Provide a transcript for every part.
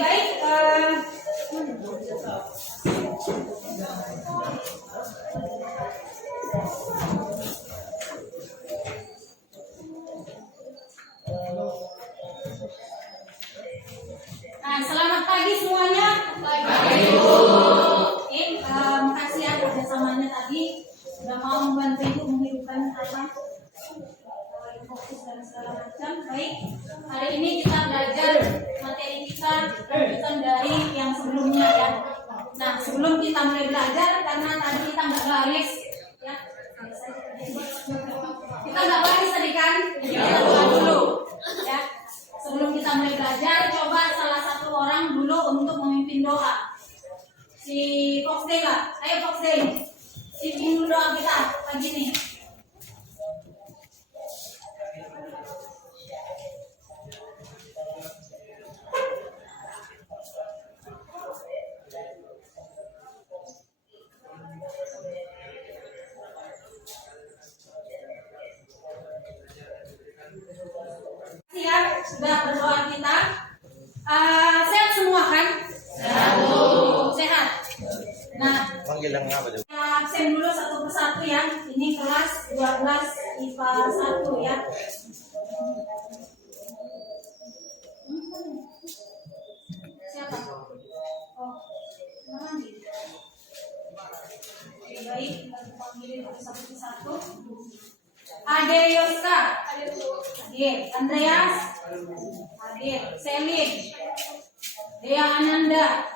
baik. Nah, selamat pagi semuanya. Pagi, Bu. Oke, makasih ya kerjasamanya tadi sudah mau membantu Ibu menghidupkan fokus dan segala macam. Baik, hari ini kita belajar materi kita lanjutan dari yang sebelumnya ya. Nah, sebelum kita mulai belajar, karena tadi kita nggak baris ya, kita nggak baris tadi kan, kita doa dulu ya. Sebelum kita mulai belajar, coba salah satu orang dulu untuk memimpin doa. Si Fox Day nggak? Ayo Fox Day, pimpin dulu doa kita pagi ini. Siap, sudah berdoa kita. Sehat semua kan? Sehat. Nah, panggil yang apa tuh? absen dulu satu persatu ya. Ini kelas 12 IPA 1 ya. Siapa? Oh, mana? Oke, baik, kita panggilin satu persatu. Ade Yoska, hadir. Andreas, hadir. Selin, Dea Ananda,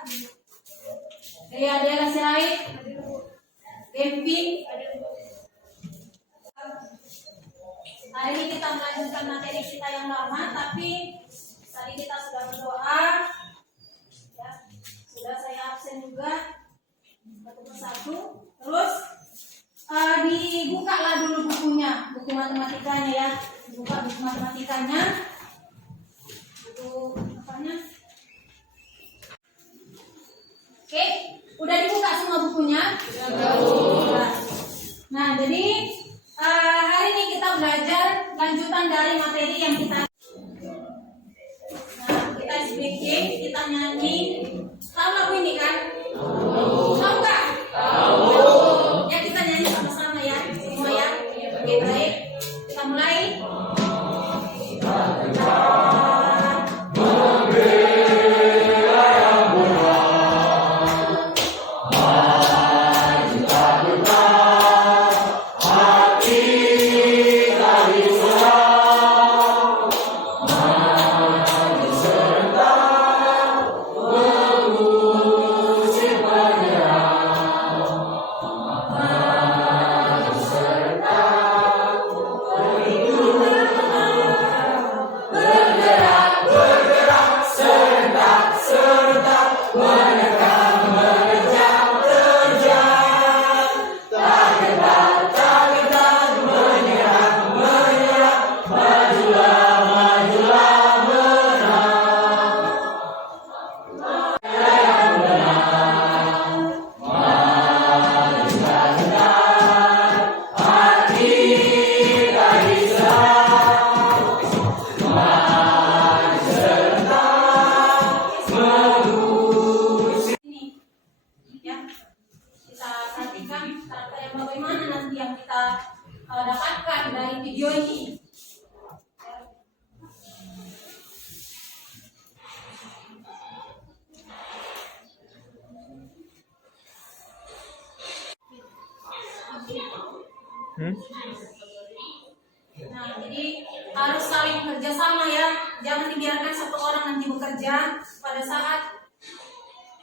Dea Dela Sirait, Kevin. Hari ini kita melanjutkan materi kita yang lama, tapi tadi kita sudah berdoa, ya, sudah saya absen juga satu persatu. Terus dibukalah dulu bukunya, buku matematikanya ya, buka buku matematikanya, buku apanya? Oke, udah dibuka semua bukunya? Sudah. Nah, jadi hari ini kita belajar lanjutan dari materi yang kita. Nah, kita speaking, kita nyanyi. Tahu lagu ini kan? Tahu nggak? Tahu. Ya, kita nyanyi sama-sama ya, semua ya. Oke, baik. Kita mulai. Bagaimana nanti yang kita dapatkan dari video ini. Nah, jadi harus saling kerjasama ya, jangan dibiarkan satu orang nanti bekerja pada saat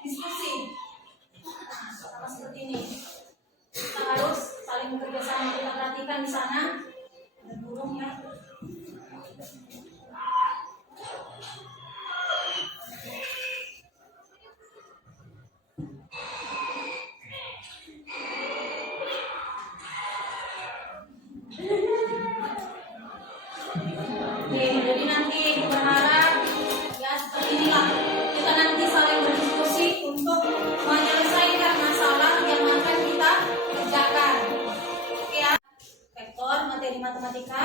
diskusi. Sama seperti ini. Kita harus saling bekerja sama. Kita perhatikan di sana ada burung ya. Oke, jadi nanti berharap ya seperti inilah kita nanti saling berdiskusi untuk menyelesaikan masalah yang akan kita kerjakan. Oke ya, vektor materi matematika.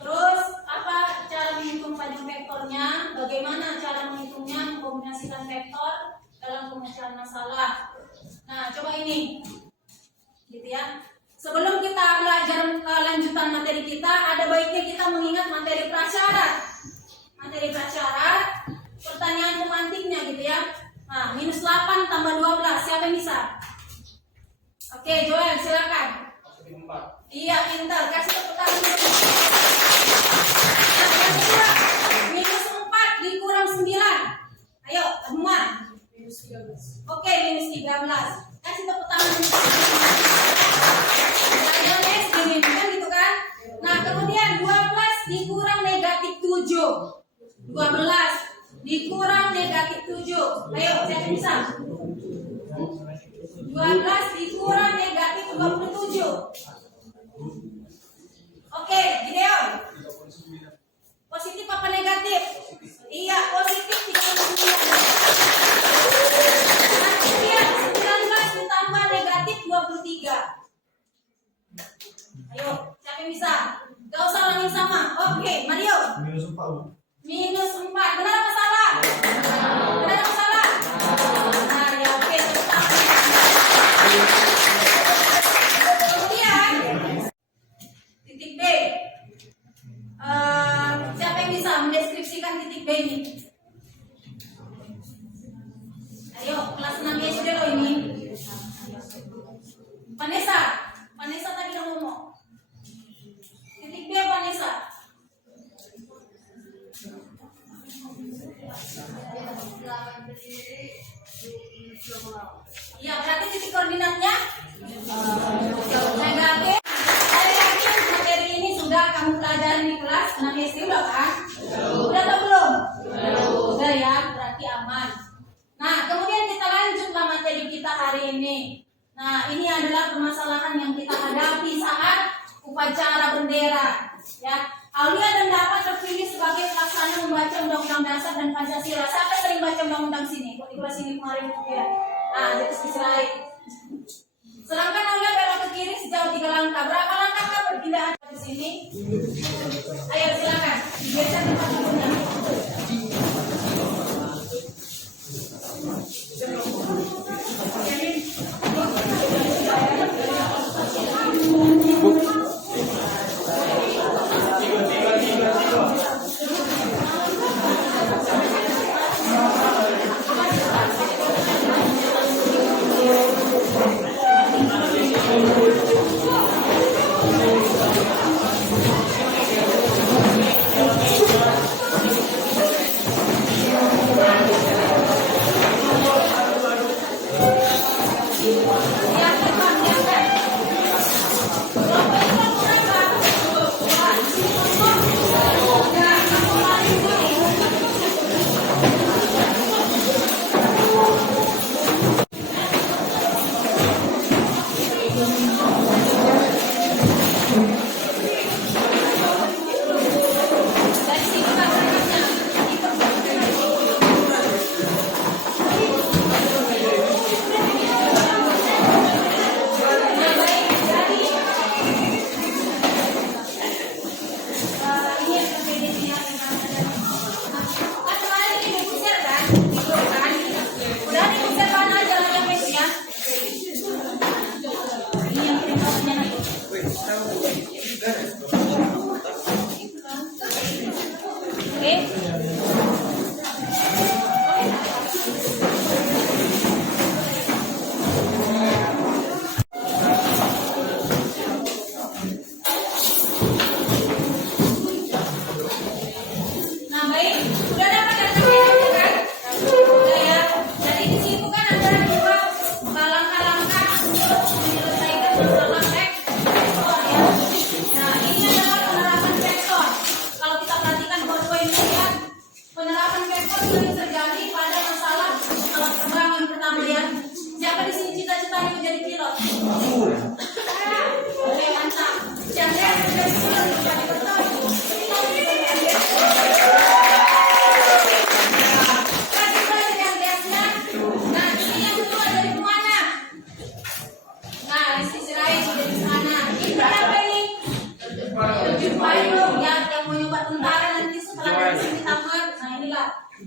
Terus apa cara menghitung panjang vektornya? Bagaimana cara menghitungnya, mengkombinasikan mengaplikasikan vektor dalam pemecahan masalah. Nah, coba ini, gitu ya. Sebelum kita belajar lanjutan materi kita, ada baiknya kita mengingat materi prasyarat. Materi prasyarat, pertanyaan pemantiknya gitu ya. Nah, -8 tambah 12, siapa yang bisa? Oke, Joel, silakan. Iya, pintar. Kasih tepuk tangan. Nah, yang kedua, -4 dikurang 9. Ayo, semua. Oke, -13. Kasih tepuk tangan. Kan gitu kan? Nah, kemudian 12 dikurang -7. 12 dikurang -7. Ayo, siapa yang bisa? 12 dikurang -27. Oke, Gideon. Positif apa negatif? Iya, positif 39. Nah, kemudian 19 ditambah -23. Ayo, siapa yang bisa? Gak usah ulangin sama. Oke, Mario. -4. Benar apa salah? Benar apa salah? Nah, ya oke. Kemudian titik B. Siapa yang bisa mendeskripsikan titik B ini? Ayo, kelas 6 SD loh ini. Vanessa tadi udah ngomong. Titik B, Vanessa. Ya, berarti titik koordinatnya negatif. Saya yakin materi ini sudah kamu pelajari di kelas 6 SD udah kan? Udah atau belum? Udah ya, berarti aman. Nah, kemudian kita lanjutlah materi kita hari ini. Nah, ini adalah permasalahan yang kita hadapi saat upacara bendera. Ya, Aulia dan dapat terpilih sebagai pelaksana membaca Undang-Undang Dasar dan Pancasila. Siapa sering baca Undang-Undang sini? Kok di kelas ini kemarin ya? Nah, jadi sisi lain. Sedangkan Aulia belok ke kiri sejauh 3 langkah. Berapa langkah kah perpindahan di sini? Ayo silakan. Geser tempat duduknya.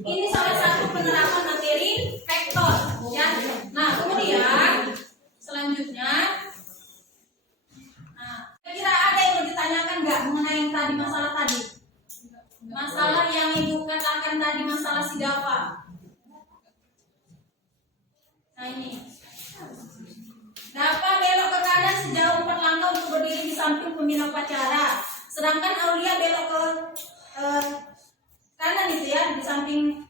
Ini salah satu penerapan materi materi vektor ya. Nah, kemudian selanjutnya, nah, kira ada yang mau ditanyakan nggak mengenai yang tadi masalah tadi? Masalah yang ibu katakan tadi, masalah si Dava. Nah ini, Dava belok ke kanan sejauh 4 langkah untuk berdiri di samping pembina upacara. Sedangkan Aulia belok ke kanan itu ya, di samping,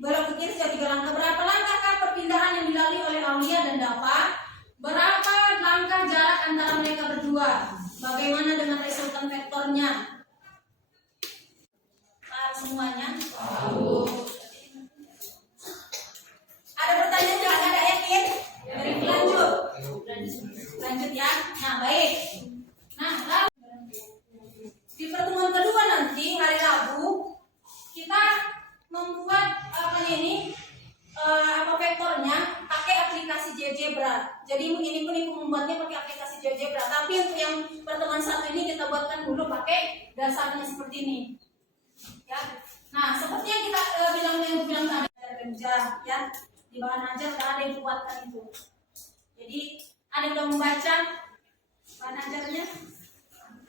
belok ke kiri sejauh 3 langkah. Berapa langkahkah perpindahan yang dilalui oleh Aulia dan Dava? Berapa langkah jarak antara mereka berdua? Bagaimana dengan resultan vektornya? Semuanya? Ada pertanyaan nggak? Ada yakin? Lanjut. Lanjut ya. Nah baik. Nah lalu di pertemuan kedua nanti hari Rabu kita membuat vektornya pakai aplikasi GeoGebra. Jadi ini pun ibu membuatnya pakai aplikasi GeoGebra. Tapi untuk yang pertemuan satu ini kita buatkan dulu pakai dasarnya seperti ini. Ya. Nah, seperti yang kita bilang tadi kerja ya, di bahan ajar sudah ada yang buatkan itu. Jadi ada yang sudah membaca bahan ajarnya?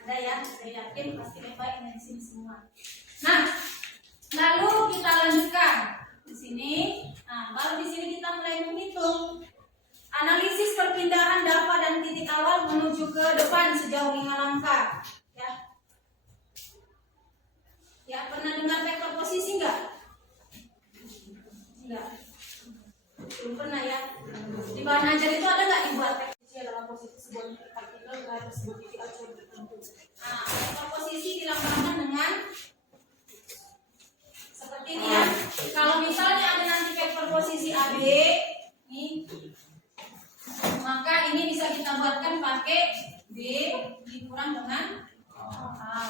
Ada ya, saya yakin pasti baik di sini semua. Nah, lalu kita lanjutkan di sini. Nah, baru di sini kita mulai menghitung analisis perpindahan Dava dan titik awal menuju ke depan sejauh 5 langkah. Ya. Ya, pernah dengar vektor posisi enggak? Enggak. Belum pernah ya. Di bahan ajar itu ada enggak dibuat posisi dalam posisi sebuah partikel berada sebuah titik acuan tertentu. Nah, vektor posisi dilambangkan dengan seperti ini ya. Kalau misalnya ada nanti vektor posisi AB, nih, maka ini bisa kita buatkan pakai B dikurang dengan A.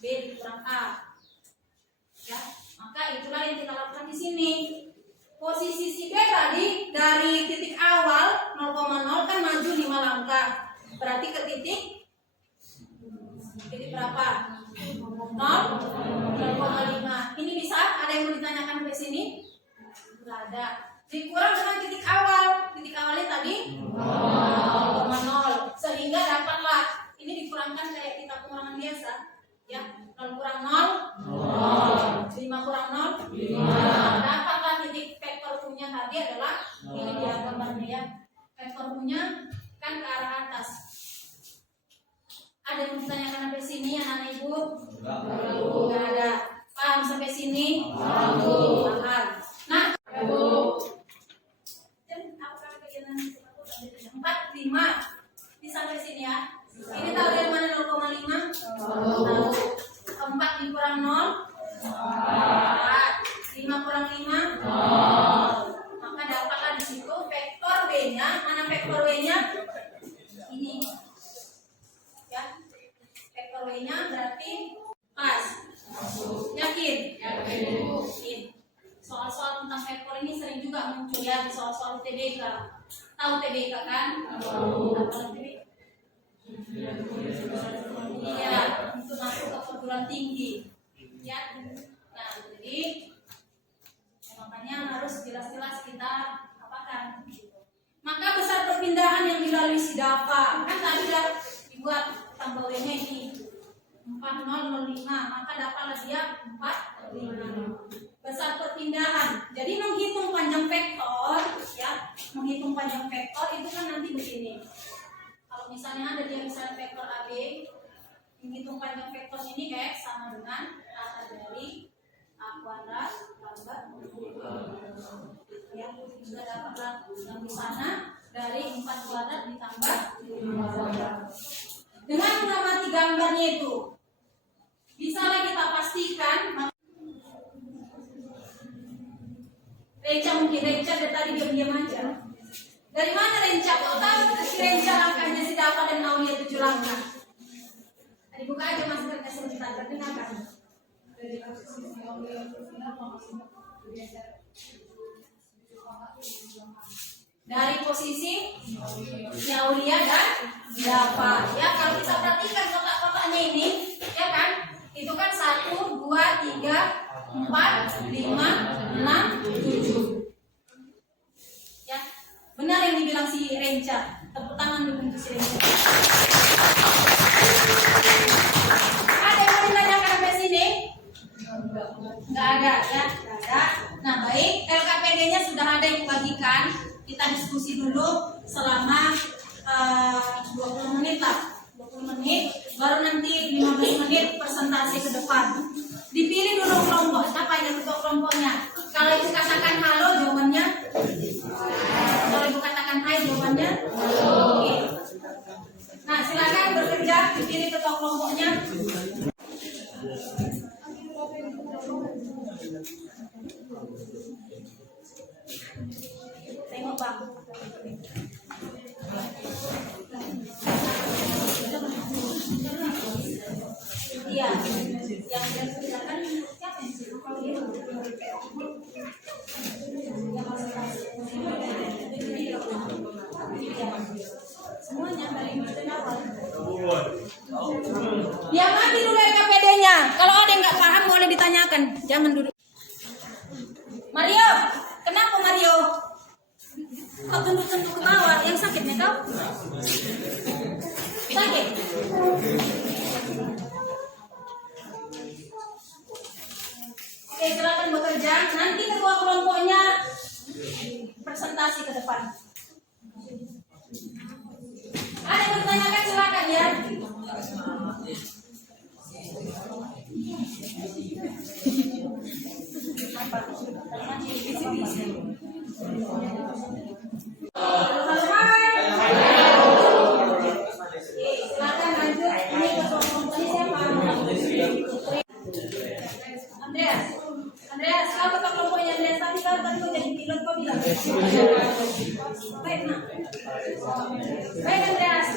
B dikurang A. Ya, maka itulah yang kita lakukan di sini. Posisi si B tadi dari titik awal 0,0 kan maju 5 langkah. Berarti ke titik berapa? 0,5. Ini bisa ada yang mau ditanyakan ke sini? Enggak ada. Dikurang dengan titik awal. Titik awalnya tadi 0,0. Sehingga dapatlah ini dikurangkan kayak kita pengurangan biasa. Ya, 0 kurang 0, 5 kurang 0, 5. Dapatlah titik vektor punya tadi adalah ini dia gambarnya ya. Vektor punya kan ke arah atas. Ada yang ditanyakan sampai sini anak ibu? Enggak ada. Paham sampai sini? Paham. Nah, 4, 5 bisa sampai sini ya. Ini tahu dari mana 0,5? Tahu. 4 dikurang 0? 4. 5 kurang 5? 0. Maka dapatlah di situ vektor B-nya. Mana vektor W-nya? Ini. Ya. Vektor W-nya berarti pas. Yakin? Yakin. Soal-soal tentang vektor ini sering juga muncul ya di soal-soal TBK. Tahu TBK kan? Tahu. TBK? Iya, untuk masuk ke perguruan tinggi. Ya. Nah, jadi makanya harus jelas-jelas kita apakan. Maka besar perpindahan yang dilalui si Dava kan tadi sudah dibuat tambahnya ini 4005, maka dapatlah dia 45. Besar perpindahan. Jadi menghitung panjang vektor, ya, menghitung panjang vektor itu kan nanti begini. Kalau misalnya ada dia misalnya vektor AB, menghitung panjang vektor ini kayak sama dengan akar dari A kuadrat tambah ya, sudah dapatlah yang di sana dari 4 kuadrat ditambah 5 kuadrat. Dengan mengamati gambarnya itu, bisalah kita pastikan. Renca mungkin Renca dari tadi diam-diam aja. Dari mana Renca? Kok tahu si Renca langkahnya si Dava dan Aulia 7 langkah? Dibuka aja maskernya sebentar, terdengarkan. Dari posisi si Aulia dan Dava. Ya, kalau kita perhatikan kotak-kotaknya ini, ya kan? Itu kan 1, 2, 3, 4, 5, 6, 7. Lenca. Tepuk tangan dulu untuk si Lenca. Ada yang mau ditanyakan sampai sini? Nggak ada ya, nggak ada. Nah baik, LKPD-nya sudah ada yang bagikan. Kita diskusi dulu selama 20 menit lah. 20 menit, baru nanti 15 menit presentasi ke depan. Dipilih dulu kelompok, siapa yang ketua kelompoknya. Kalau ibu katakan halo, jawabannya. Kalau ibu katakan hai, jawabannya. Oke. Nah silakan bekerja, dipilih ketua kelompoknya. Tengok Bang. Iya, yang silakan siapa yang semuanya dari awal. Ya mati dulu LKPD-nya. Kalau ada yang nggak paham boleh ditanyakan. Jangan dulu. Mario, kenapa Mario? Kau tunduk-tunduk ke bawah. Yang sakitnya kau? Sakit? Oke, silakan bekerja. Nanti ketua kelompoknya presentasi ke depan. Ada yang bertanyakan silakan ya. Silakan lanjut. Ini ketua kelompoknya siapa? Andreas, kau ketua kelompoknya Andreas tadi kau jadi pilot kau bilang. Baik nak. Baik Andreas,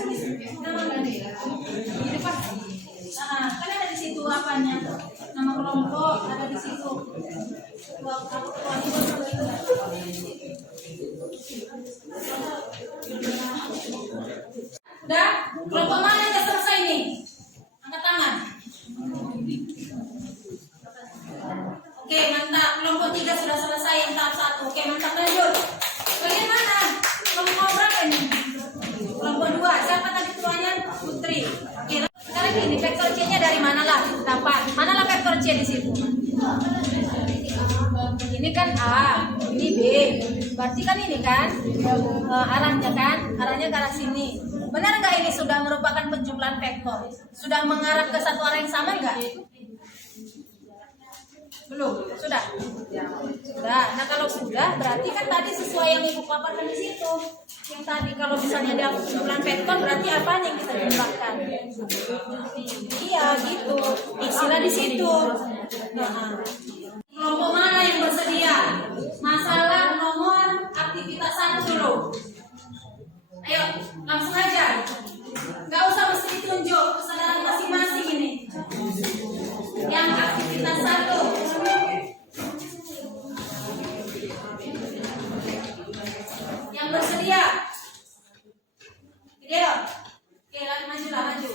nama Andreas. Di depan. Nah, kan ada di situ apanya? Nama kelompok ada di situ. Udah, kelompok mana yang sudah selesai nih? Angkat tangan. Oke, mantap. Kelompok 3 sudah selesai yang tahap 1. Oke, mantap, lanjut. Bagaimana? Kelompok berapa ini? Kelompok 2. Siapa tadi ketuanya? Putri. Oke, sekarang ini vektor C-nya dari mana lah? Dapat. Mana lah vektor C di situ? Ini kan A, ini B. Berarti kan ini kan arahnya kan? Arahnya ke arah sini. Benar nggak ini sudah merupakan penjumlahan vektor? Sudah mengarah ke satu arah yang sama nggak? Belum, sudah. Sudah. Nah kalau sudah, berarti kan tadi sesuai yang ibu paparkan di situ. Yang tadi kalau misalnya ada penjumlahan vektor, berarti apa yang kita jumlahkan? Iya, gitu. Istilah di situ. Nah, kelompok mana yang bersedia? Masalah nomor aktivitas 1 dulu. Ayo, langsung aja. Nggak usah mesti ditunjuk kesadaran masing-masing ini. Yang aktivitas 1. Yang bersedia. Gideon. Oke, maju lah, maju.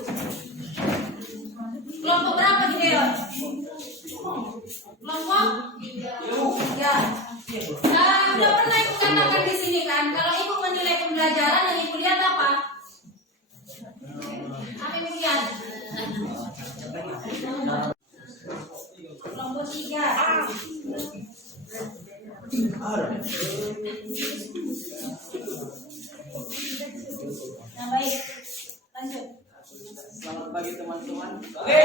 Kelompok berapa Gideon? Kelompok? Ya. Nah, udah pernah ibu katakan di sini kan, kalau ibu menilai pembelajaran yang ibu lihat apa? Apa ibu lihat? Kelompok 3. Nah baik, lanjut. Selamat pagi teman-teman. Oke.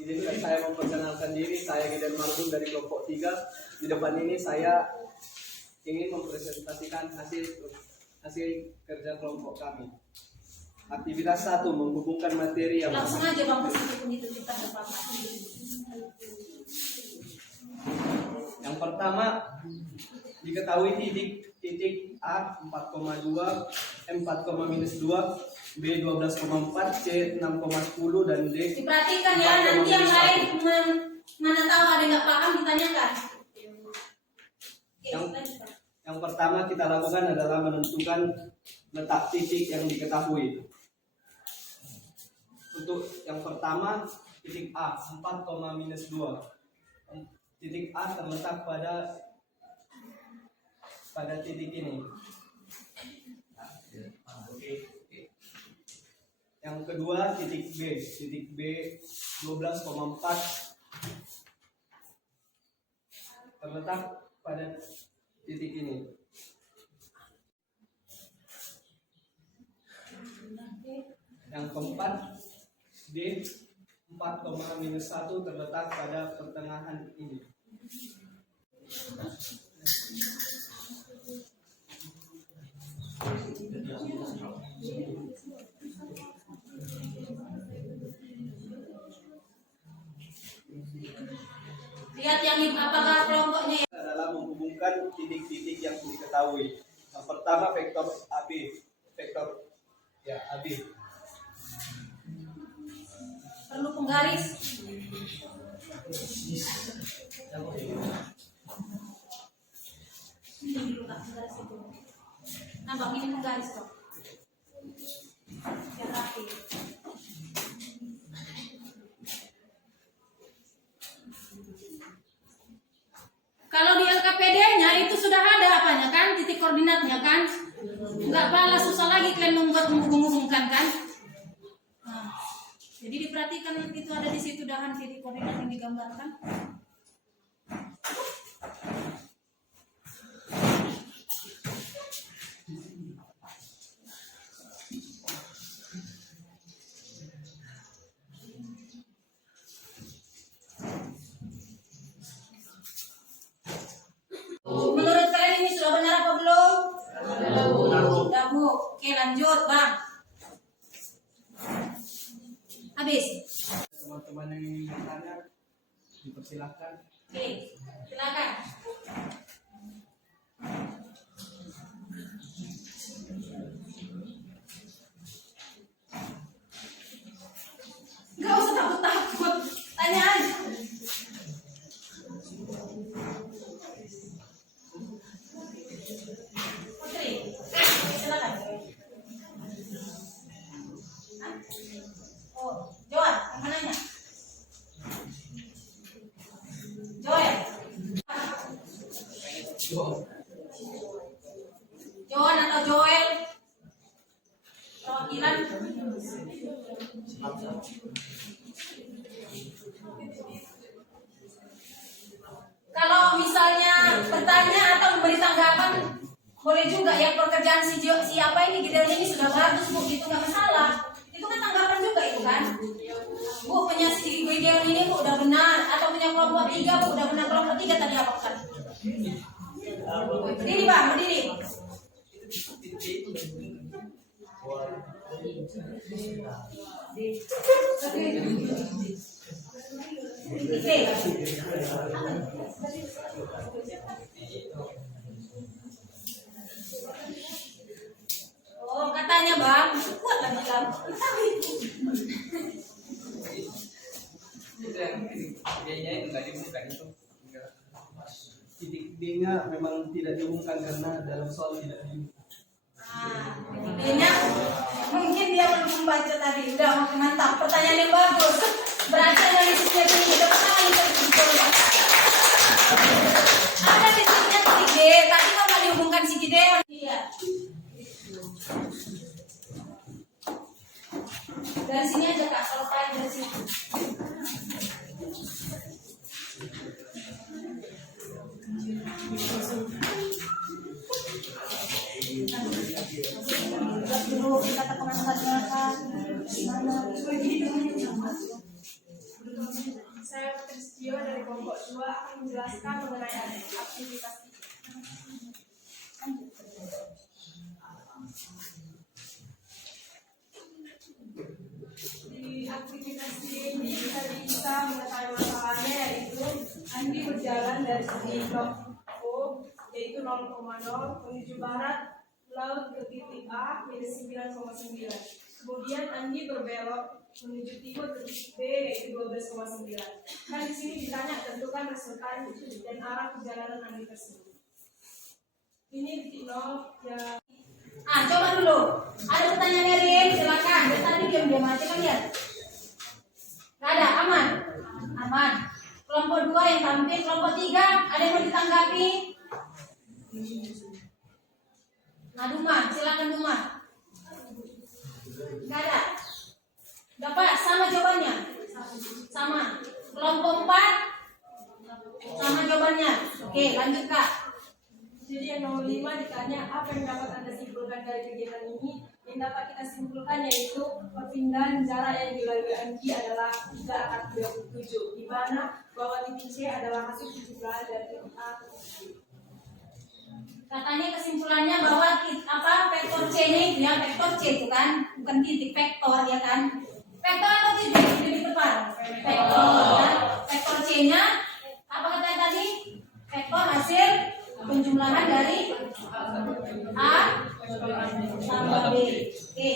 Izinkan saya memperkenalkan diri. Saya Gideon Margun dari kelompok 3. Di depan ini saya ingin mempresentasikan hasil kerja kelompok kami. Aktivitas 1, menghubungkan materi yang langsung aja bang, meskipun itu kita dapat. Yang pertama, diketahui titik A 4,2, M 4,-2, B 12,4, C 6,10 dan D. Diperhatikan ya, nanti yang lain mana tahu ada nggak paham ditanyakan. Yang pertama kita lakukan adalah menentukan letak titik yang diketahui. Untuk yang pertama, titik A 4,-2. Titik A terletak pada titik ini. Yang kedua titik B 12,4 terletak pada titik ini. Yang keempat D 4,-1 terletak pada pertengahan ini. Lihat yang apakah kelompoknya Dalam menghubungkan titik-titik yang diketahui. Yang pertama vektor AB, AB. perlu penggaris. Ini dulu Kak, penggaris itu. Nah, Bang, ini penggaris kok. Biar rapi. Kalau di LKPD-nya itu sudah ada apanya kan, titik koordinatnya kan, nggak pala susah lagi kalian membuat menghubung-hubungkan kan. Nah, jadi diperhatikan itu ada di situ dahan titik koordinat yang digambarkan. Menurut kalian ini sudah benar apa belum? Sudah Bu. Oke, lanjut Bang. Habis. Teman-teman yang ingin bertanya dipersilahkan. Oke, silakan. Nggak usah takut-takut, tanya aja. Putri, silakan. Hah? Oh, Joan, yang mananya? Joel. Joan atau Joel? Perwakilan. Kalau misalnya bertanya atau memberi tanggapan, boleh juga ya. Pekerjaan siapa ini Gideon ini sudah bagus Bu, itu nggak masalah. Itu kan tanggapan juga itu kan. Bu, punya si Gideon ini Bu udah benar, atau punya kelompok 3 Bu udah benar, kelompok 3 tadi apa kan? Berdiri Bang, berdiri. Oh, katanya Bang, kuat lagi Bang. Kayaknya itu nggak dihubungkan itu. Titik D-nya memang tidak dihubungkan karena dalam soal tidak dihubungkan. Intinya mungkin dia belum membaca tadi. Udah mantap, pertanyaan yang bagus. Berarti analisisnya tinggi. Pertanyaan yang tinggi. Ada titiknya titik D. Tadi kan nggak dihubungkan si Gideon. Iya. Dari sini aja Kak, kalau kalian dari sini. Dulu kita ke teman-teman Saya Tristio dari kelompok 2 akan menjelaskan mengenai aktivitas di aktivitas ini. Kita bisa mengetahui masalahnya, yaitu Andi berjalan dari segi blok O yaitu 0,0 menuju barat laut ke titik A minus 9,9. Kemudian Andi berbelok menuju timur ke titik B yaitu 12,9. Kan di sini ditanya tentukan resultan dan arah perjalanan Andi tersebut. Ini titik 0 ya. coba dulu. Ada pertanyaan Erin, silakan. Dia tadi diam-diam aja kan ya. Gak ada, aman. Aman. Kelompok 2 yang tampil, kelompok 3 ada yang mau ditanggapi? Nah, Duma, silakan Duma. Gak ada. Dapat sama jawabannya? Sama. Kelompok 4 sama jawabannya. Oke, lanjut Kak. Jadi yang nomor 5 ditanya apa yang dapat Anda simpulkan dari kegiatan ini? Yang dapat kita simpulkan yaitu perpindahan jarak yang dilalui Anggi adalah 3/37, di mana bahwa titik C adalah hasil penjumlahan dari titik A ke titik B. Katanya kesimpulannya bahwa vektor C-nya itu ya, vektor C itu kan bukan titik, vektor ya kan? Vektor atau titik lebih tepat? Vektor ya. Vektor C-nya apa katanya tadi? Vektor hasil penjumlahan dari A tambah B. Oke.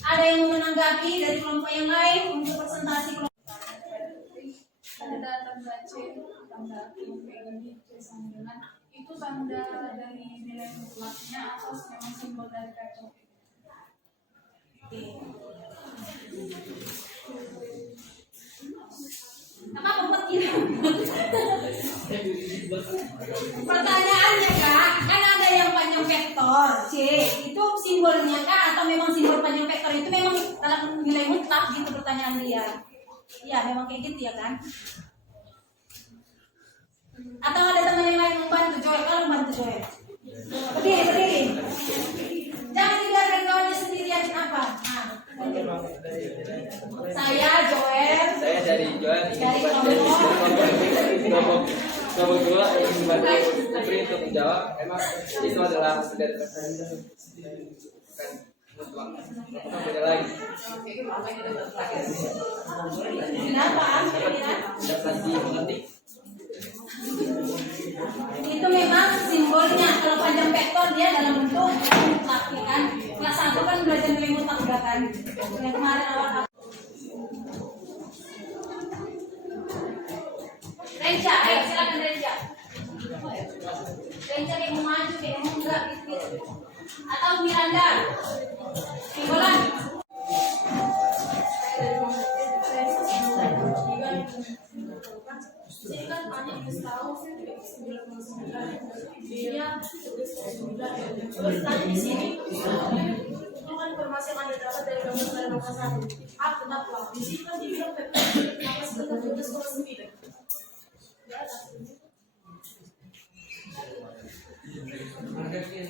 Ada yang mau menanggapi dari kelompok yang lain untuk presentasi kelompok? Ada tanda C, tanda kelompok ini C9 itu tanda dari nilai mutlaknya atau memang simbol dari vektor? Oke. Apa membuat ini? Pertanyaannya Kak, kan ada yang panjang vektor C, itu simbolnya Kak atau memang simbol panjang vektor itu memang dalam nilai mutlak gitu pertanyaan dia? Iya, memang kayak gitu ya kan? Atau ada teman yang lain membantu Joy? Kalau membantu Joy, berdiri. Jangan tinggalkan kawannya sendirian apa? Nah, saya Joel. Saya dari Joel. Dari kelompok 2 yang membantu Putri untuk menjawab. Emang itu adalah hasil dari bukan mutlak. Apakah beda lagi? Kenapa? Dapat dimengerti. Itu memang simbolnya. Kalau panjang vektor dia dalam bentuk mutlak ya kan. Kelas 1 kan belajar nilai mutlak juga kan. Yang kemarin awal. Renja, ayo silakan Renja. Renja kayak mau maju kayak mau enggak gitu. Atau Miranda. Simbolan. Jadi kan hanya tahu saya 9,9, dia 9,9. Terus tadi di sini itu kan informasi yang Anda dapat dari gambar pada nomor 1. Ah, kenapa? Di sini kan dibilang kenapa sekitar 12,9?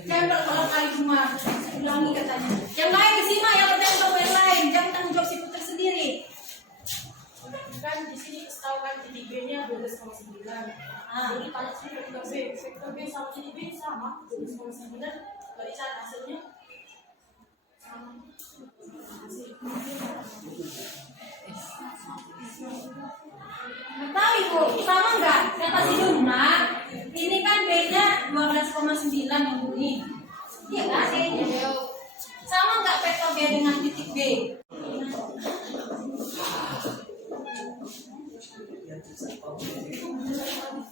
Jangan berulang kali semua. Ulangi katanya. Yang lain disimak, yang bertanggung jawab yang lain. Jangan tanggung jawab si Putri sendiri. Kan di sini setahu kan titik B-nya 12,9. Jadi pada sini vektor B sama titik B sama 12,9. Dari cara hasilnya sama. Nggak tahu Ibu, sama nggak? Kata si Luna, ini kan B-nya 12,9 yang ini. Iya kan? Sama nggak vektor B dengan titik B?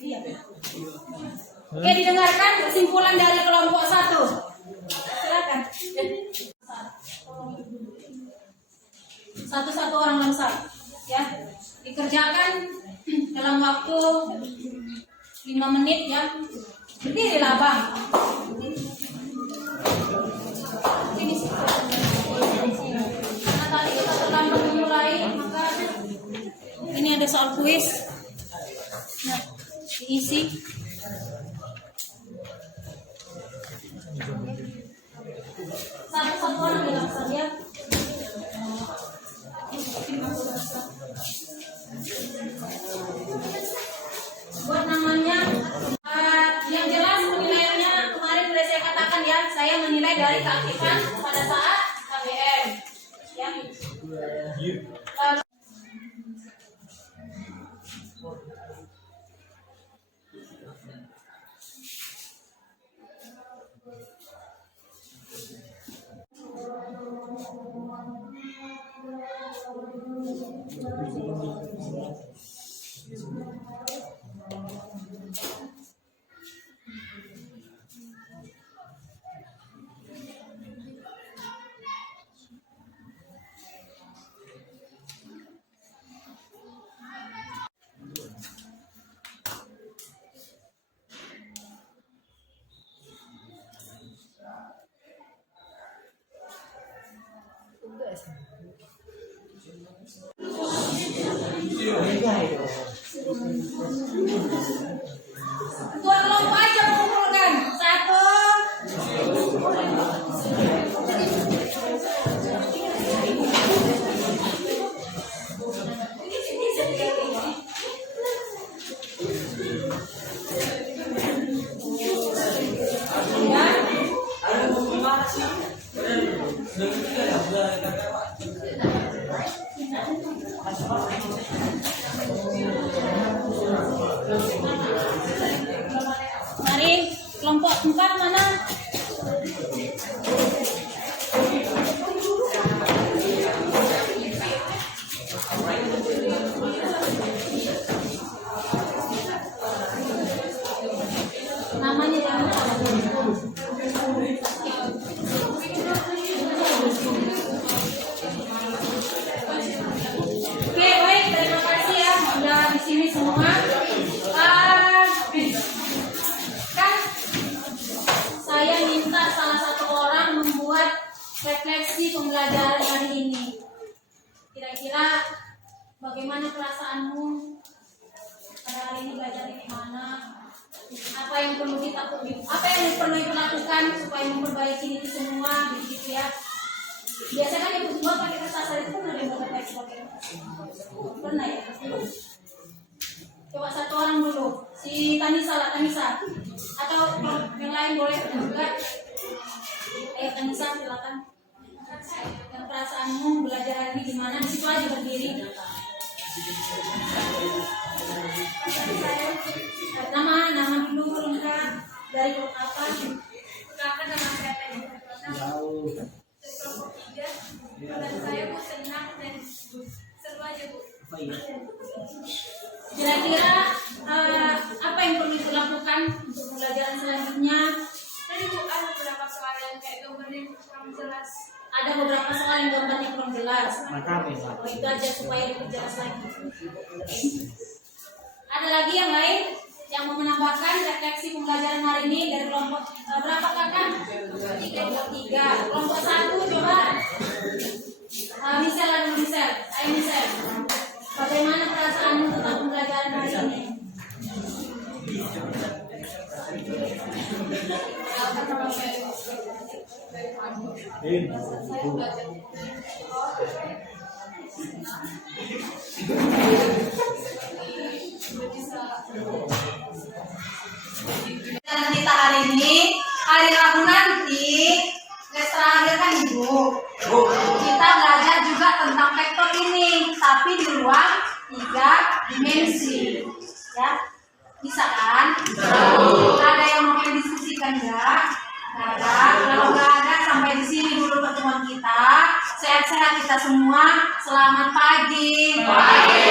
Iya. Oke, didengarkan kesimpulan dari kelompok 1. Silakan. Satu-satu orang langsung, ya. Dikerjakan dalam waktu 5 menit ya. Berdirilah Bang. Ini sih. Karena tadi kita terlambat memulai, maka ini ada soal kuis. Nah, diisi. Satu-satu orang langsung ya. Buat namanya yang jelas penilaiannya kemarin sudah saya katakan ya, saya menilai dari keaktifan pada saat KBM ya. Ketua kelompok aja mengumpulkan. 1. Mari kelompok 4 mana? Namanya jangan Oke, baik, terima kasih ya sudah di sini semua. Kan saya minta salah satu orang membuat refleksi pembelajaran hari ini. Kira-kira bagaimana perasaanmu pada hari ini, belajar di mana? Apa yang perlu dilakukan supaya memperbaiki ini semua, begitu ya. Biasanya kan ibu semua pakai kertas, itu pernah dibuat teks pakai kertas? Pernah ya? Coba satu orang dulu, si Tanisa lah, Tanisa. Atau yang lain boleh juga. Ayo Tanisa, silakan. Dan perasaanmu belajar hari ini gimana? Di situ aja berdiri. Nama dulu lengkap, dari grup apa? Kakak nama saya Tanya. Kelompok 3. Dan saya Bu senang dan seru aja Bu. Kira-kira apa yang perlu dilakukan untuk pembelajaran selanjutnya? Tadi Bu ada beberapa soal yang kayak gambarnya kurang jelas. Ada beberapa soal yang gambarnya kurang jelas. Oh, itu aja supaya lebih jelas lagi. Ada lagi yang lain yang mau menambahkan refleksi pembelajaran hari ini dari kelompok berapa kakak? Kelompok 3. Kelompok 1 coba. Misal ada Misal. Ayo Misal. Bagaimana perasaanmu tentang pembelajaran hari ini? Dan kita hari ini, hari Rabu nanti, les terakhir kan Ibu. Kita belajar juga tentang vektor ini, tapi di ruang 3 dimensi. Ya, bisa kan? Ada yang mau didiskusikan enggak? Nggak ada. Kalau nggak ada, sampai di sini dulu pertemuan kita. Sehat-sehat kita semua. Selamat pagi. Pagi.